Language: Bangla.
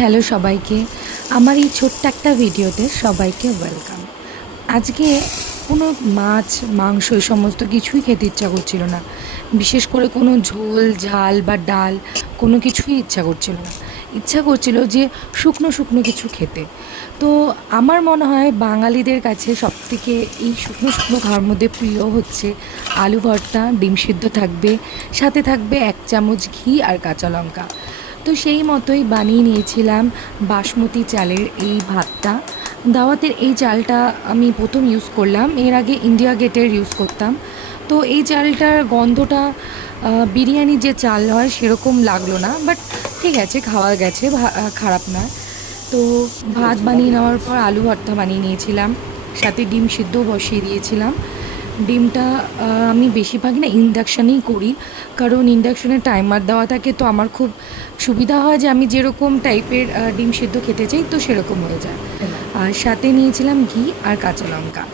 হ্যালো সবাইকে, আমার এই ছোট্ট একটা ভিডিওতে সবাইকে ওয়েলকাম। আজকে কোনো মাছ, মাংস এই সমস্ত কিছুই খেতে ইচ্ছা করছিল না। বিশেষ করে কোনো ঝোল, ঝাল বা ডাল কোনো কিছুই ইচ্ছা করছিল না। ইচ্ছা করছিল যে শুকনো, শুকনো কিছু খেতে। তো আমার মনে হয় বাঙালিদের কাছে সবথেকে এই শুকনো, শুকনো খাওয়ার মধ্যে প্রিয় হচ্ছে আলু ভর্তা, ডিম সিদ্ধ থাকবে, সাথে থাকবে ১ চামচ ঘি আর কাঁচা লঙ্কা। তো সেই মতোই বানিয়ে নিয়েছিলাম বাসমতি চালের এই ভাতটা। দাওয়াতের এই চালটা আমি প্রথম ইউজ করলাম, এর আগে ইন্ডিয়া গেটের ইউজ করতাম। তো এই চালটার গন্ধটা বিরিয়ানির যে চাল হয় সেরকম লাগলো না, বাট ঠিক আছে, খাওয়া গেছে, খারাপ নয়। তো ভাত বানিয়ে নেওয়ার পর আলু ভর্তা বানিয়ে নিয়েছিলাম, সাথে ডিম সিদ্ধ বসিয়ে দিয়েছিলাম। ডিমটা আমি বেশিরভাগই না ইন্ডাকশানেই করি, কারণ ইন্ডাকশানে টাইমার দেওয়া থাকে, তো আমার খুব সুবিধা হয় যে আমি যেরকম টাইপের ডিম সিদ্ধ খেতে চাই তো সেরকম হয়ে যায়। আর সাথে নিয়েছিলাম ঘি আর কাঁচা লঙ্কা।